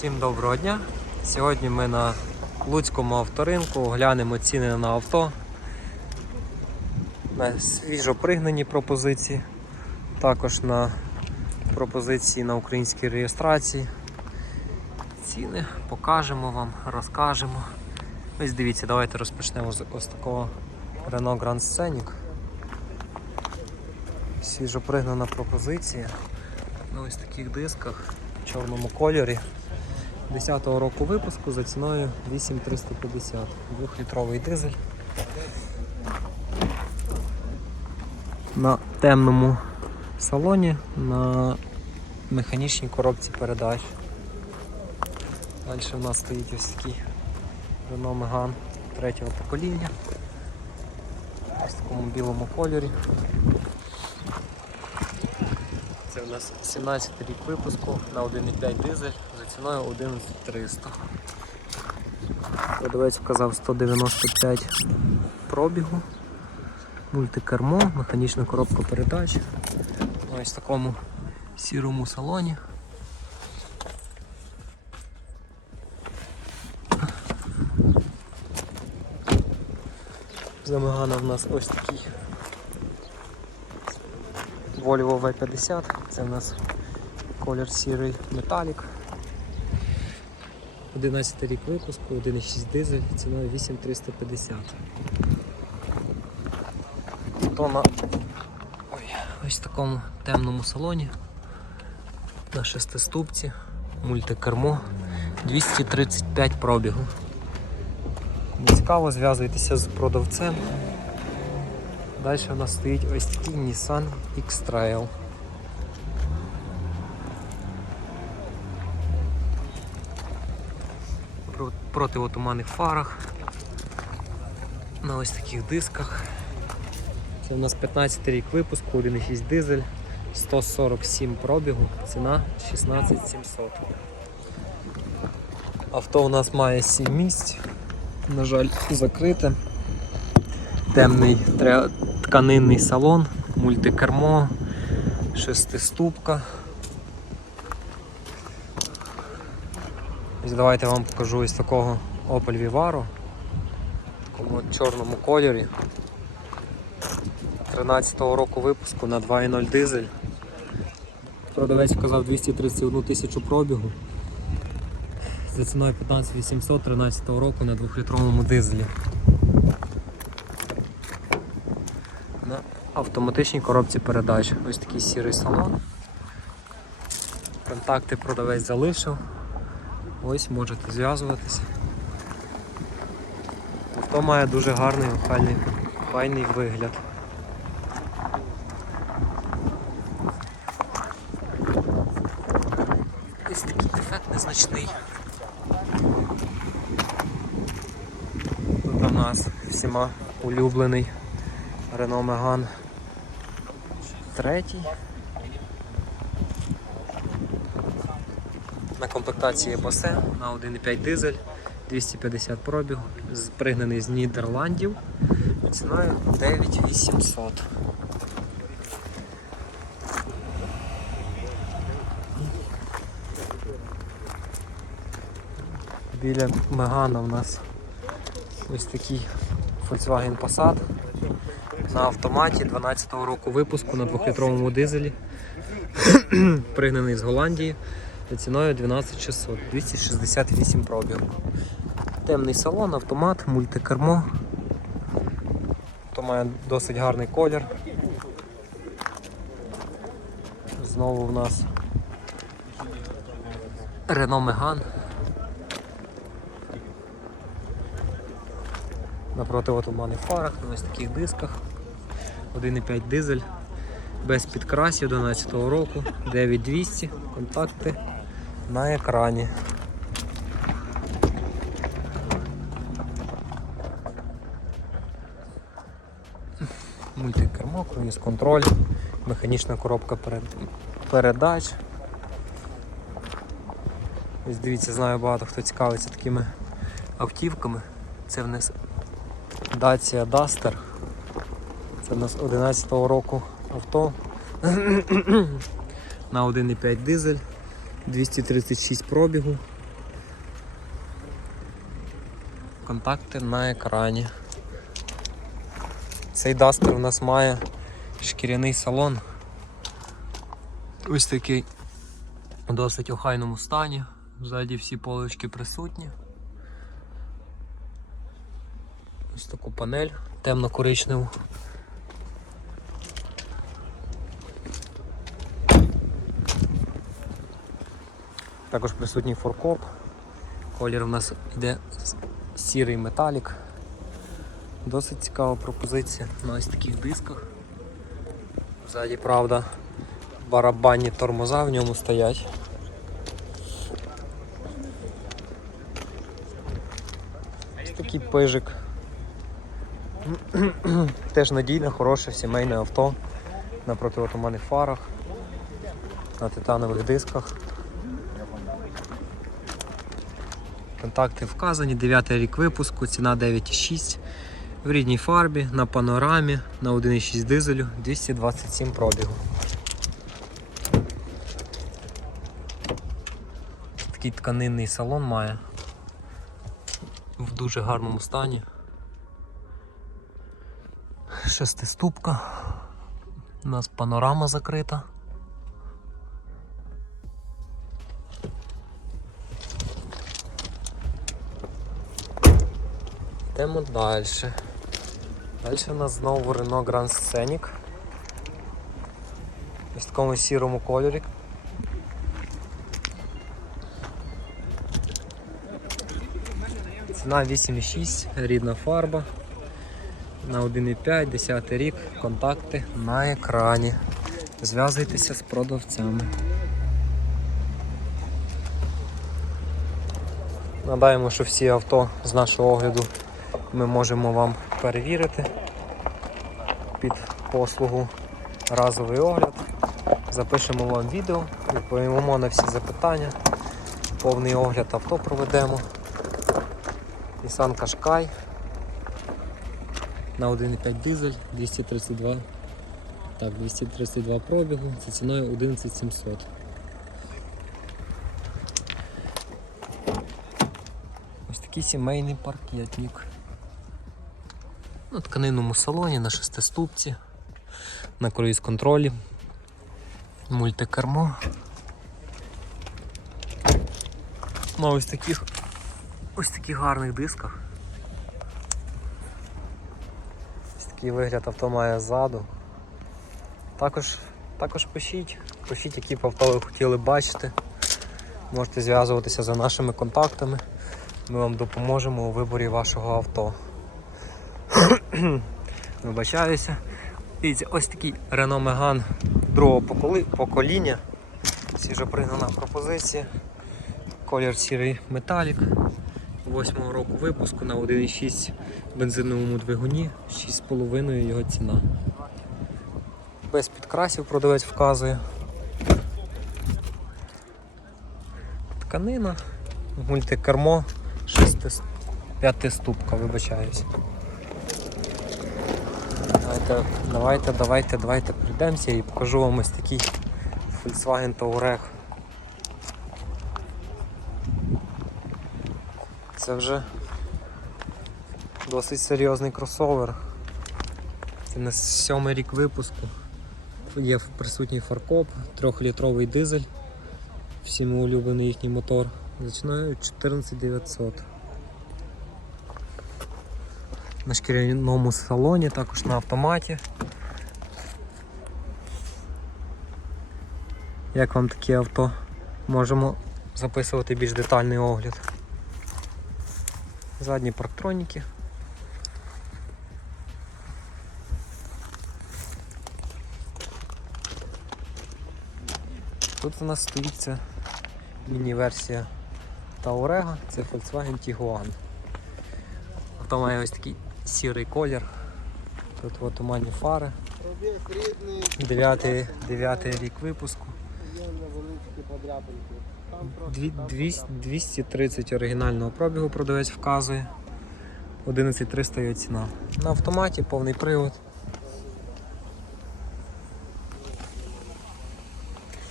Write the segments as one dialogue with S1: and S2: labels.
S1: Всім доброго дня! Сьогодні ми на Луцькому авторинку глянемо ціни на авто. На свіжо пригнані пропозиції, також на пропозиції на українській реєстрації. Ціни покажемо вам, розкажемо. Ось дивіться, давайте розпочнемо з ось такого Renault Grand Scenic. Свіжо пригнана пропозиція на ось таких дисках в чорному кольорі. 10-го року випуску за ціною 8350. Двохлітровий дизель. На темному салоні на механічній коробці передач. Далі в нас стоїть ось такий Renault Megane третього покоління. Ось в такому білому кольорі. У нас 17 рік випуску на 1,5 дизель за ціною 11300. Продавець вказав 195 пробігу, мультикермо, механічна коробка передач. Ось в такому сірому салоні. Замагана в нас ось такий Volvo V50, це в нас колір сірий металік. 11 рік випуску, 1,6 дизель, ціною 8350. То на Ой, ось в такому темному салоні на шестиступці, мультикермо, 235 пробігу. Цікаво, зв'язуйтеся з продавцем. Далі у нас стоїть ось такий Nissan X-Trail. Противотуманних фарах. На ось таких дисках. Це у нас 15 рік випуску, 1,6 дизель, 147 пробігу, ціна 16700. Авто у нас має 7 місць, на жаль, закрите темний тканинний салон, мультикермо, шестиступка. Ось давайте вам покажу ось такого Opel Vivaro в такому чорному кольорі. 13-го року випуску на 2.0 дизель. Продавець вказав 231 тисячу пробігу. За ціною 15 800 13 року на 2-літровому дизелі. на автоматичній коробці передач. Ось такий сірий салон. Контакти продавець залишив. Ось можете зв'язуватися. Авто має дуже гарний охайний, файний вигляд. Ось такий дефект незначний. Тут у нас всіма улюблений Renault Megane третій. Комплектації Bose на 1,5 дизель, 250 пробігу, пригнаний з Нідерландів ціною 9800. Біля Мегана у нас ось такий Volkswagen Passat на автоматі 12-го року випуску на 2-літровому дизелі. Пригнаний з Голландії за ціною 12600, 268 пробігу. Темний салон, автомат, мультикермо. То має досить гарний колір. Знову в нас Renault Megane. на противотуманних фарах, на ось таких дисках. 1,5 дизель, без підкрасів 11 року, 9200, контакти на екрані. Мультикермо, круїз контроль, механічна коробка передач. Ось дивіться, знаю багато хто цікавиться такими автівками. Це в нас Dacia Duster. Це у нас 11-го року авто. На 1,5 дизель, 236 пробігу. Контакти на екрані. Цей дастер у нас має шкіряний салон. Ось такий у досить охайному стані. Ззаді всі полички присутні. Ось таку панель темно-коричневу. Також присутній форкоп. Колір у нас йде сірий металік. Досить цікава пропозиція на ось таких дисках. Ззаді, правда, барабанні тормоза в ньому стоять. Ось такий пижик. Теж надійне, хороше сімейне авто на протиотуманних фарах, на титанових дисках. Контакти вказані, 9 рік випуску, ціна 9,6 в рідній фарбі, на панорамі, на 1,6 дизелю, 227 пробігу. Такий тканинний салон має в дуже гарному стані. Шестиступка. У нас панорама закрита. Йдемо далі. Далі у нас знову Renault Grand Scenic. Ось такому сірому кольорі. Ціна 8,6, рідна фарба. На 1,5, 10 рік, контакти на екрані. Зв'язуйтеся з продавцями. Нагадаємо, що всі авто з нашого огляду ми можемо вам перевірити під послугу разовий огляд. Запишемо вам відео, відповімо на всі запитання, повний огляд авто проведемо. Nissan Qashqai на 1,5 дизель 232 так, 232 пробігу, це ціною 11700. Ось такий сімейний паркетник. На тканинному салоні, на шестиступці, на круїз контролі, мультикермо. На ось таких ось таких гарних дисках. Ось такий вигляд авто має ззаду. Також, також пишіть, пишіть, які б авто ви хотіли бачити. Можете зв'язуватися за нашими контактами. Ми вам допоможемо у виборі вашого авто. Вибачаюся. Дивіться, ось такий Renault Megane другого покоління. Свіжопригнана пропозиція. Колір сірий металік. 8 року випуску на 1,6 бензиновому двигуні, 6,5 його ціна. Без підкрасів продавець вказує. Тканина, мультикермо, 6 п'ятиступка, вибачаюсь. Давайте, давайте, давайте, давайте прийдемося і покажу вам ось такий Volkswagen Touareg. Це вже досить серйозний кросовер. Це на сьомий рік випуску. Є присутній фаркоп, 3-літровий дизель. Всім улюблений їхній мотор. За ціною 14900. На шкіряному салоні, також на автоматі. Як вам таке авто? Можемо записувати більш детальний огляд. Задні парктроніки. Тут у нас стоїть ця міні-версія Таурего, це Volkswagen Tiguan. Авто має ось такий сірий колір. Тут от туманні фари.
S2: Пробіг рідний,
S1: 9, 9 рік випуску.
S2: є невеличкі подряпинки. Там трохи,
S1: Дві-
S2: там
S1: двіс- 230 оригінального пробігу продавець вказує. 11300 його ціна. На автоматі повний привод.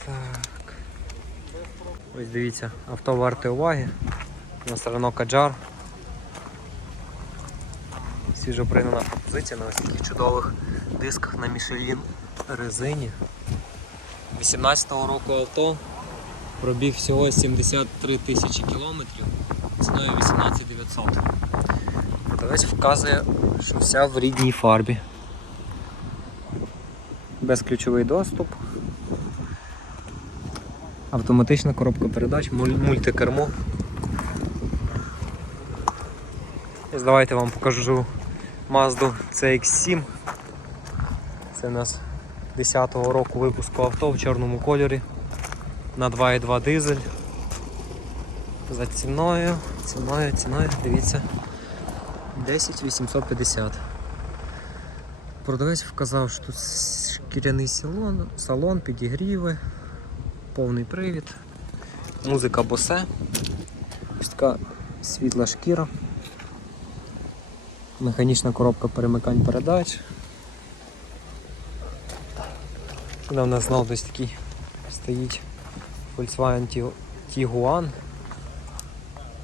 S1: Так. Ось дивіться, авто варте уваги. У нас Kadjar. Свіжопригнана пропозиція на ось таких чудових дисках на Michelin резині. 18-го року авто. Пробіг всього 73 тисячі кілометрів ціною 18 900. Продавець вказує, що вся в рідній фарбі. Безключовий доступ. Автоматична коробка передач, муль- мультикермо. Давайте вам покажу Mazda CX7. Це у нас 10-го року випуску авто в чорному кольорі на 2,2 дизель. За ціною, ціною, ціною, дивіться, 10 850. Продавець вказав, що тут шкіряний салон, салон, підігріви, повний привід, музика босе, ось така світла шкіра, механічна коробка перемикань передач. Сюди в нас знову десь такий стоїть Volkswagen Tiguan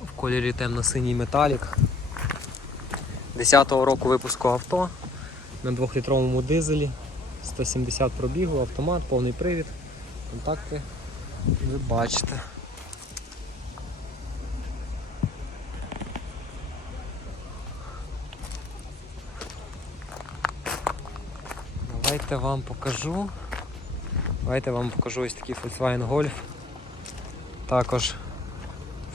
S1: в кольорі темно-синій металік. 10-го року випуску авто на 2-літровому дизелі, 170 пробігу, автомат, повний привід, контакти ви бачите. Давайте вам покажу. Давайте вам покажу ось такий Volkswagen Golf. Також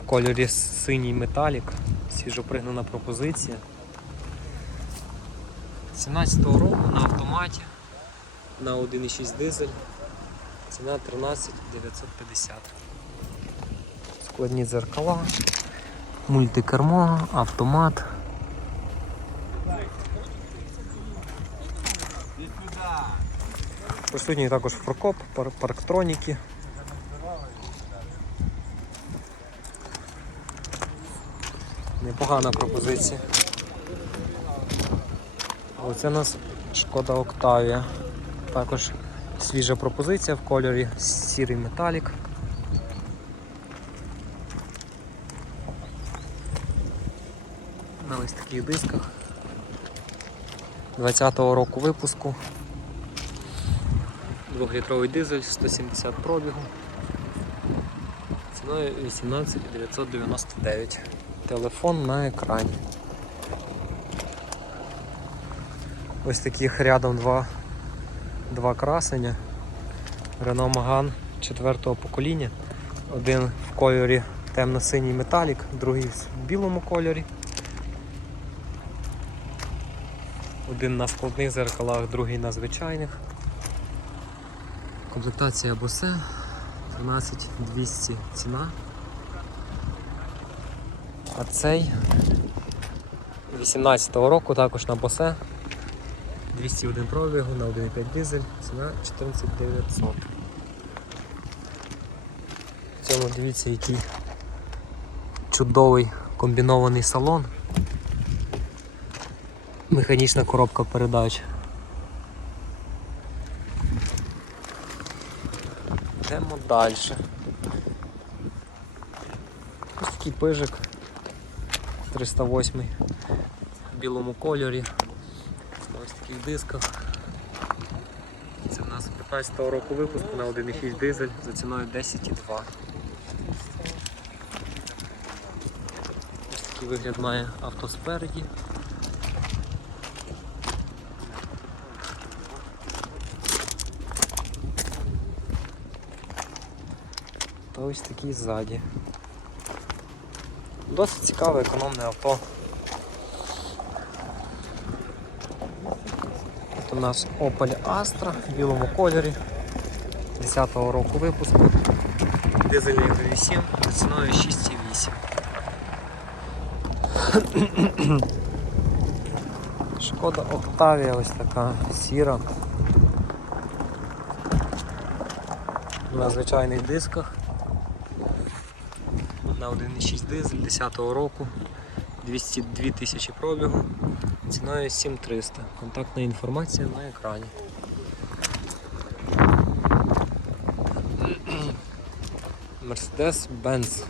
S1: в кольорі синій металік, свіжопригнана пропозиція. 17-го року на автоматі на 1,6 дизель. Ціна 13 950. Складні дзеркала, мультикермо, автомат. Присутній також пар- парктроніки. Непогана пропозиція. Оце у нас шкода Октавія. Також свіжа пропозиція в кольорі сірий металік. На ось таких дисках. 20-го року випуску. Двохлітровий дизель, 170 пробігу. Ціною 18 999. Телефон на екрані. Ось таких рядом два, два красення. Renault Megane 4-го покоління. Один в кольорі темно-синій металік, другий в білому кольорі. Один на складних зеркалах, другий на звичайних. Комплектація Bose 12200 ціна. А цей 18-го року також на Bose 201 пробігу на 1,5 дизель, ціна 14900. В цьому дивіться який чудовий комбінований салон. Механічна коробка передач. Йдемо далі. Ось такий пижик 308 в білому кольорі. Ось таких дисках. Це в нас 15-го року випуску на 1,6 дизель за ціною 10,2. Ось такий вигляд має авто спереді. Та ось такий ззаді. Досить цікаве економне авто. Тут у нас Opel Astra в білому кольорі 10-го року випуску. Дизельний V8 за ціною 6,8. Шкода Octavia ось така сіра. На звичайних дисках. На 1,6 дизель 10-го року. 202 тисячі пробігу. Ціною 7300. Контактна інформація на екрані. Mercedes-Benz.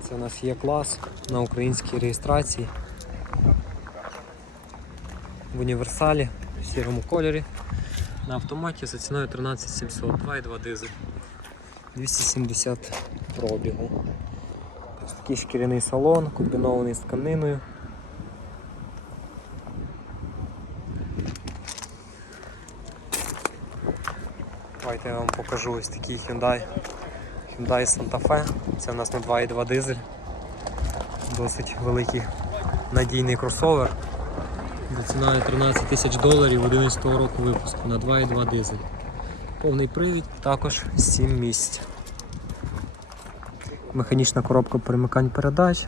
S1: Це у нас є клас на українській реєстрації. в універсалі в сірому кольорі. На автоматі за ціною 13700, 2,2 дизель. 270 пробігу. Такий шкіряний салон, комбінований з тканиною. Давайте я вам покажу ось такий Hyundai. Hyundai Santa Fe. Це в нас на 2,2 дизель. Досить великий надійний кросовер. Ціною 13 тисяч доларів 11 року випуску на 2,2 дизель. Повний привід, також 7 місць. Механічна коробка перемикань передач,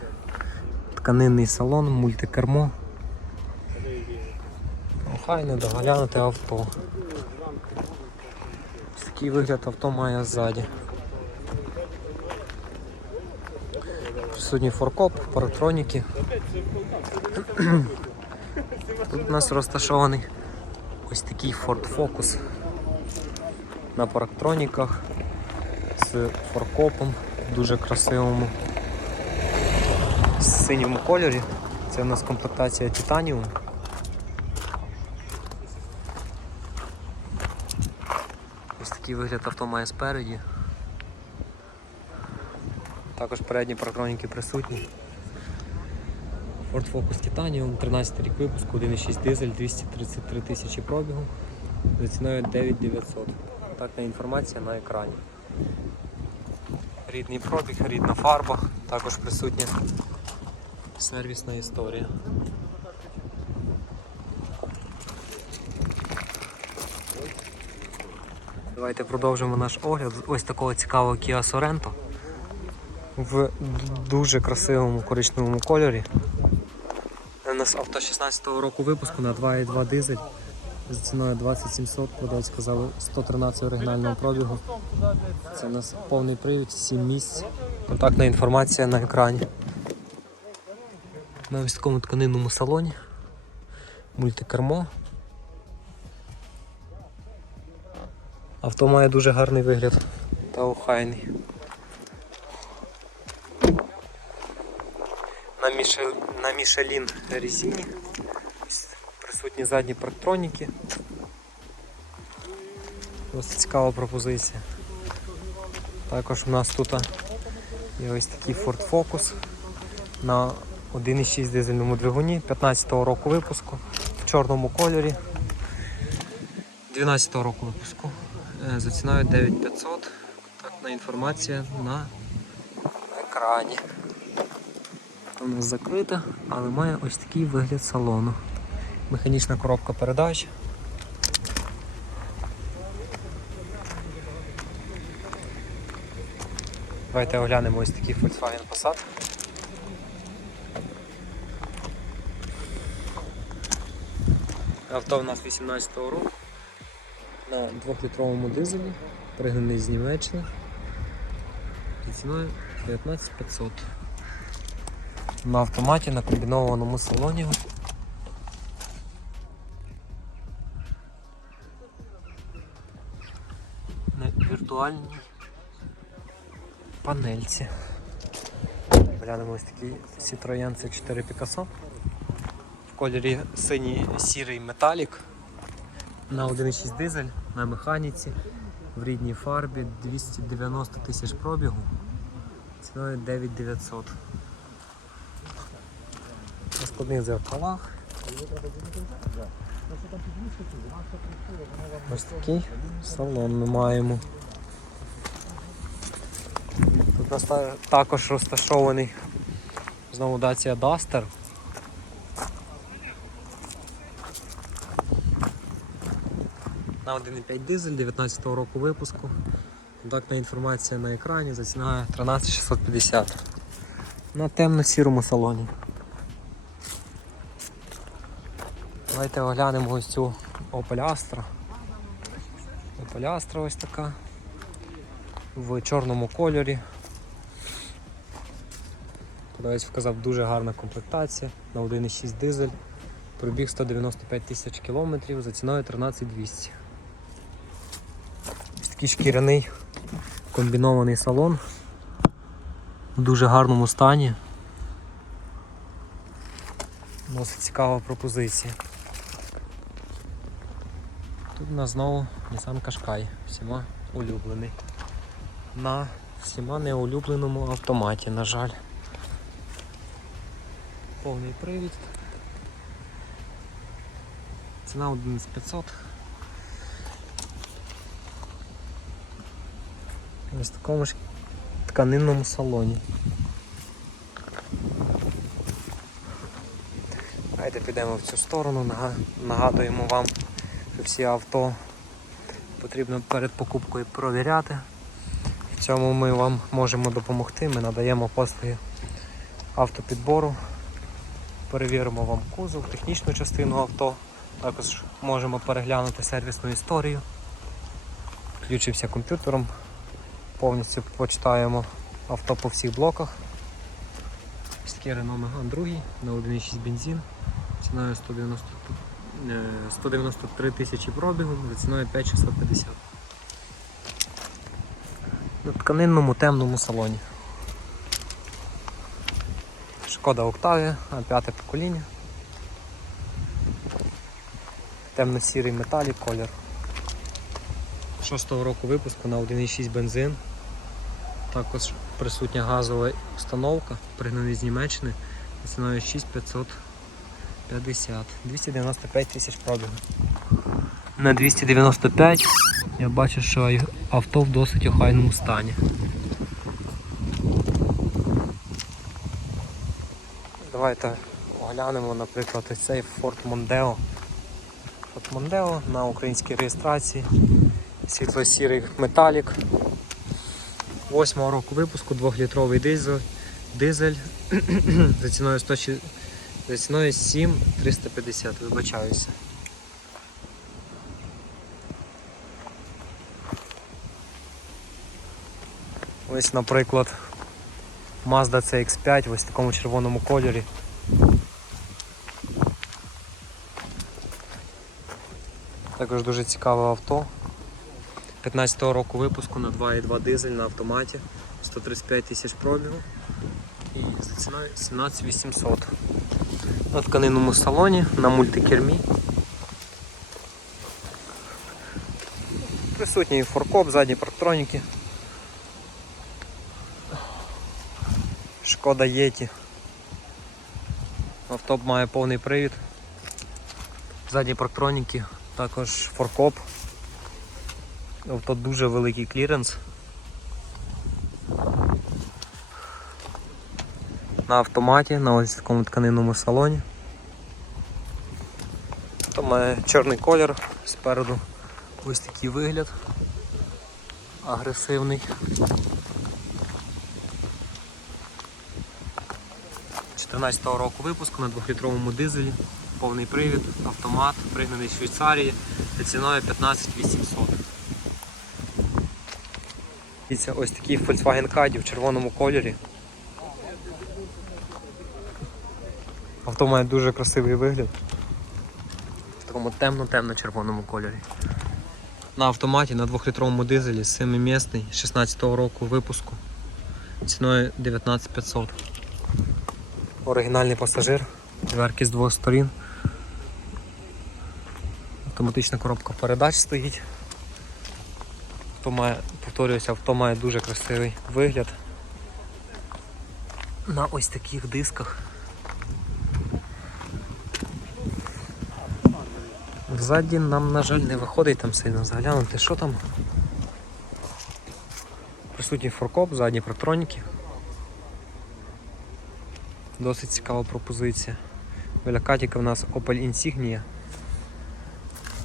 S1: тканинний салон, мультикермо. Охайне доглянути авто. Ось такий вигляд авто має ззаді. Присутній форкоп, паратроніки. Тут у нас розташований ось такий Ford Focus на парктроніках з форкопом дуже красивому синьому кольорі. Це у нас комплектація Titanium. Ось такий вигляд авто має спереді. Також передні парктроніки присутні. Ford Focus Titanium, 13 рік випуску, 1,6 дизель, 233 тисячі пробігу за ціною 9900. Контактна інформація на екрані. Рідний пробіг, рідна фарба, також присутня сервісна історія. Давайте продовжимо наш огляд. Ось такого цікавого Kia Sorento в дуже красивому коричневому кольорі. У нас авто 16-го року випуску на 2,2 дизель. За ціною 2700, продавець сказали 113 оригінального пробігу. Це у нас повний привід, 7 місць. Контактна інформація на екрані. На ось такому тканинному салоні. Мультикермо. Авто має дуже гарний вигляд та охайний. На Мішелін резині. Присутні задні парктроніки. Досить цікава пропозиція. Також у нас тут є ось такий Ford Focus на 1,6 дизельному двигуні 15-го року випуску в чорному кольорі. 12-го року випуску. Е, За ціною 9500. Контактна інформація на екрані. У нас закрита, але має ось такий вигляд салону. Механічна коробка передач. Давайте оглянемо ось такий Volkswagen Passat. Авто у нас 18-го року на 2-літровому дизелі, пригнаний з Німеччини. І ціною 19500 на автоматі на комбінованому салоні. На віртуальній панельці. Глянемо ось такий Citroën C4 Picasso в кольорі синій сірий металік на 1,6 дизель на механіці в рідній фарбі 290 тисяч пробігу. Ціною 9900 на складних зеркалах. Ось такий салон ми маємо. Також розташований знову Dacia Duster. На 1,5 дизель 19 року випуску. Контактна інформація на екрані за ціною 13650 на темно-сірому салоні. Давайте оглянемо ось цю Opel Astra. Opel Astra ось така. В чорному кольорі. Продавець вказав дуже гарна комплектація на 1,6 дизель. Пробіг 195 тисяч кілометрів за ціною 13200. Ось такий шкіряний комбінований салон в дуже гарному стані. Досить цікава пропозиція. Тут у нас знову Nissan Qashqai, всіма улюблений. На всіма неулюбленому автоматі, на жаль. Повний привід. Ціна 11500. Ось в такому ж тканинному салоні. Давайте підемо в цю сторону, нагадуємо вам, що всі авто потрібно перед покупкою провіряти. В цьому ми вам можемо допомогти. Ми надаємо послуги автопідбору, перевіримо вам кузов, технічну частину авто, також можемо переглянути сервісну історію. Включився комп'ютером, повністю почитаємо авто по всіх блоках. Такий Renault Megane 2 на 1.6 бензин ціною 190, е, 193 тисячі пробігу за ціною 5650. На тканинному темному салоні. Шкода а п'яте покоління. Темно-сірий металік колір. 6-го року випуску на 1.6 бензин. Також присутня газова установка, пригнаний з Німеччини ціною 6550. 295 тисяч пробігу. На 295 я бачу, що авто в досить охайному стані. Давайте оглянемо, наприклад, ось цей Ford Mondeo. Ford Mondeo на українській реєстрації. Світло-сірий металік. 8 року випуску 2-літровий дизель, дизель за ціною 100, за ціною 7350, вибачаюся. Ось, наприклад, Mazda CX5 в такому червоному кольорі. Також дуже цікаве авто. 15-го року випуску на 2,2 дизель на автоматі, 135 тисяч пробігу і за ціною 17800. На тканинному салоні, на мультикермі. Присутній форкоп, задні парктроніки. Шкода Єті. Авто має повний привід. Задні парктроніки, також форкоп. Авто дуже великий кліренс. На автоматі, на ось такому тканинному салоні. Авто має чорний колір спереду. Ось такий вигляд. Агресивний. 14-го року випуску на 2-літровому дизелі, повний привід, автомат, пригнаний з Швейцарії за ціною 15 800. Дивіться, ось такий Volkswagen Caddy в червоному кольорі. Авто має дуже красивий вигляд. В такому темно-темно-червоному кольорі. На автоматі на 2-літровому дизелі 7-місний 16-го року випуску ціною 19500. Оригінальний пасажир, дверки з двох сторін. Автоматична коробка передач стоїть. Авто має, повторююся, авто має дуже красивий вигляд. На ось таких дисках. Ззаді нам, на жаль, не виходить там сильно заглянути. Що там? Присутній форкоп, задні протроніки. Досить цікава пропозиція. Біля Катіка в нас Opel Insignia.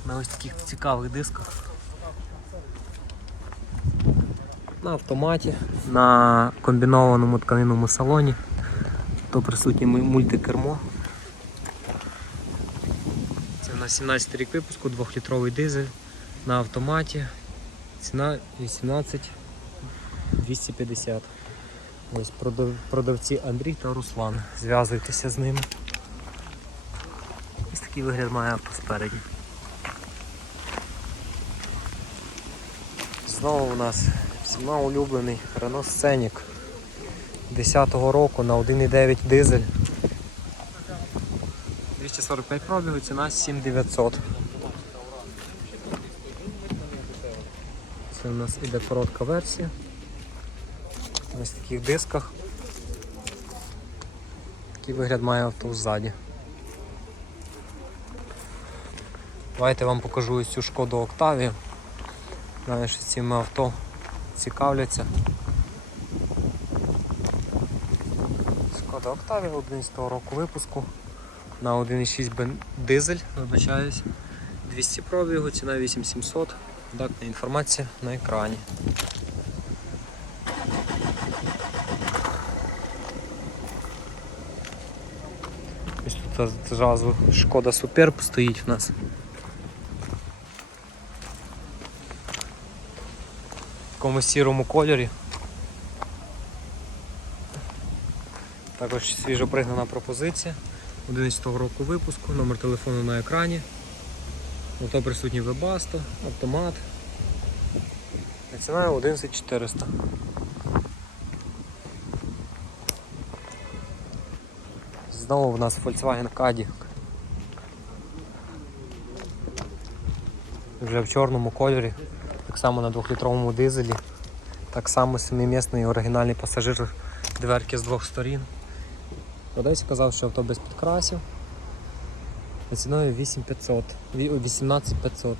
S1: На ось таких цікавих дисках. На автоматі, на комбінованому тканинному салоні. То присутнє мультикермо. Це на 17 рік випуску, 2-літровий дизель на автоматі. Ціна 18 250. Ось продавці Андрій та Руслан. Зв'язуйтеся з ними. Ось такий вигляд має авто спереді. Знову у нас всіма улюблений Renault Scenic 10-го року на 1,9 дизель. 245 пробігу, ціна 7900. Це у нас іде коротка версія. Ось таких дисках. Такий вигляд має авто ззаді. Давайте вам покажу цю шкоду Октавію. Знаю, що цими авто цікавляться. Шкода Октавія 11 року випуску на 1,6 дизель, вибачаюсь. 200 пробігу, ціна 8700. Контактна інформація на екрані. Зразу шкода Суперб стоїть в нас. В такому сірому кольорі. Також свіжо пригнана пропозиція. 11 року випуску, номер телефону на екрані. Авто присутній Webasto, автомат. Ціна 11400. Знову в нас Volkswagen Caddy. Вже в чорному кольорі, так само на 2-літровому дизелі, так само семимісний оригінальний пасажир дверки з двох сторін. Продавець казав, що авто без підкрасів. За ціною 8500, 18500.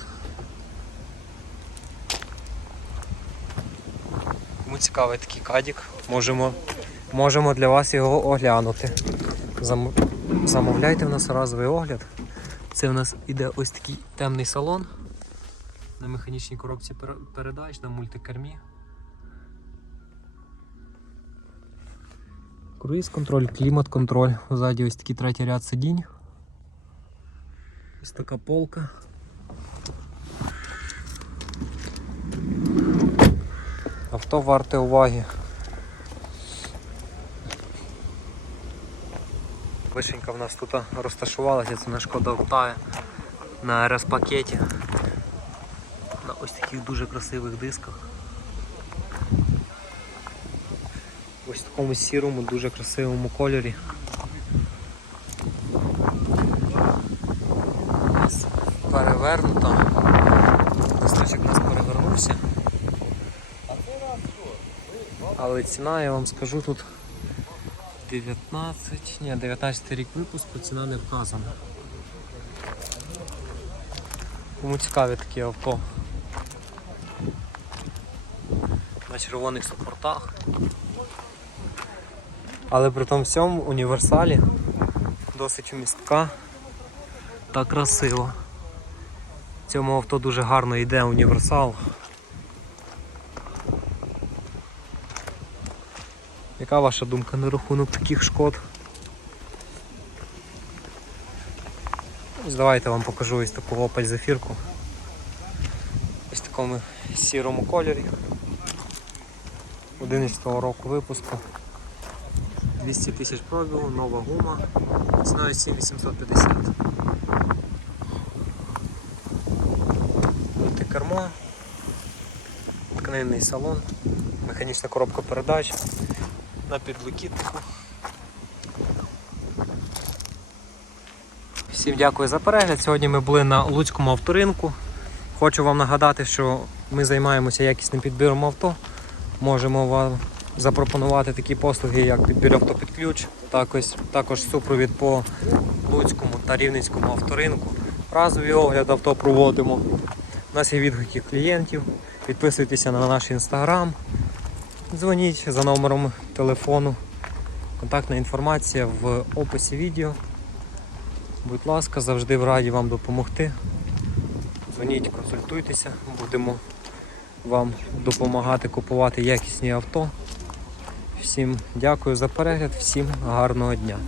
S1: Кому цікавий такий кадік, можемо, можемо для вас його оглянути. Зам- Замовляйте в нас разовий огляд. Це в нас іде ось такий темний салон на механічній коробці передач, на мультикермі. Круїз контроль, клімат контроль. Ззаді ось такий третій ряд сидінь. Ось така полка. Авто варте уваги. Вишенька в нас тут розташувалася, це на шкода Октавія на РС пакеті. На ось таких дуже красивих дисках. Ось в такому сірому, дуже красивому кольорі. Перевернуто. Листочок у нас перевернувся. Але ціна, я вам скажу, тут 19, ні, 19 рік випуску, ціна не вказана. Кому цікаві такі авто. На червоних супортах. Але при тому всьому універсалі досить містка та красиво. В цьому авто дуже гарно йде універсал. Яка ваша думка на рахунок таких шкод? Ось давайте вам покажу ось таку Opel зефірку. Ось в такому сірому кольорі. 11 року випуску. 200 тисяч пробігу, нова гума, ціною 7850. Мультикермо, тканинний салон, механічна коробка передач на підлокітнику. Всім дякую за перегляд. Сьогодні ми були на Луцькому авторинку. Хочу вам нагадати, що ми займаємося якісним підбіром авто. Можемо вам запропонувати такі послуги, як підбір авто під ключ, також, також супровід по Луцькому та Рівненському авторинку. Разовий огляд авто проводимо. У нас є відгуки клієнтів. Підписуйтеся на наш інстаграм. Дзвоніть за номером телефону. Контактна інформація в описі відео. Будь ласка, завжди в раді вам допомогти. Дзвоніть, консультуйтеся, будемо вам допомагати купувати якісні авто. Всім дякую за перегляд, всім гарного дня.